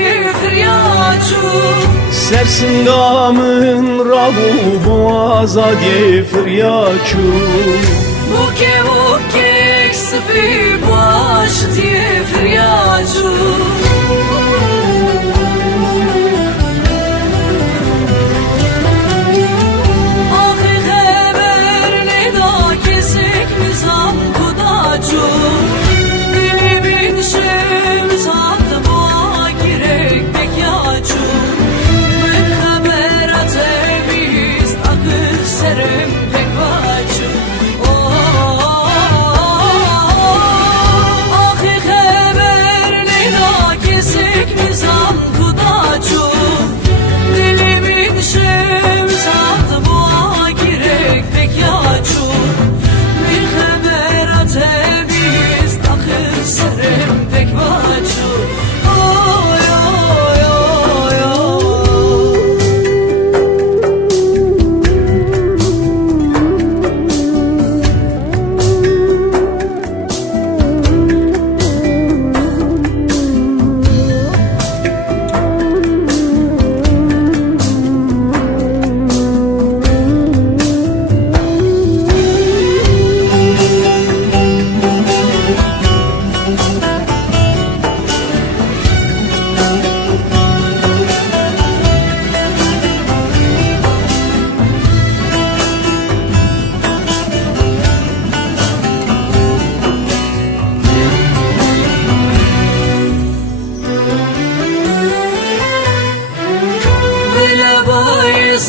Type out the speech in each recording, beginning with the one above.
diye feryacı. Sersindamın rabu boğaza diye feryacı. Buke eksifi baş diye feryacı.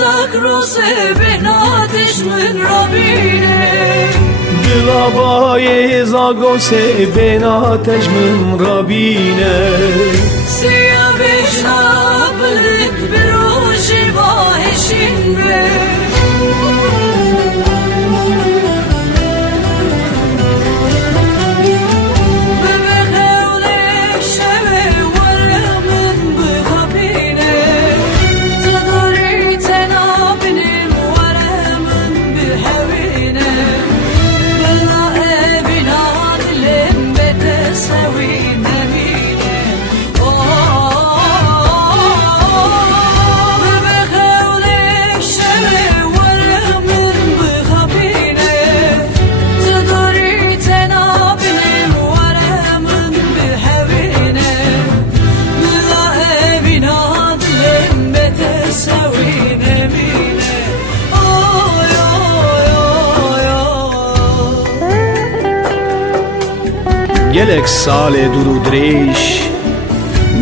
Zakroze benatiş min Rabbine. Dilabaye zagose benatiş min Rabbine. Siyah bejna bilit biroji vahişin be. gelek sal durو دريش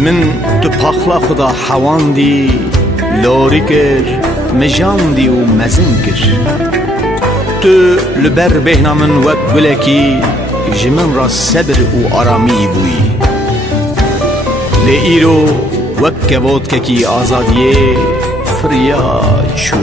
من تو پخلا خدا حواندی لوری کر مجاندی و مزن کر تو لبر بهنا من وک گلکی جمن را صبر و آرامی بوی لیرو وک کبوت کی آزادیه فریاد چو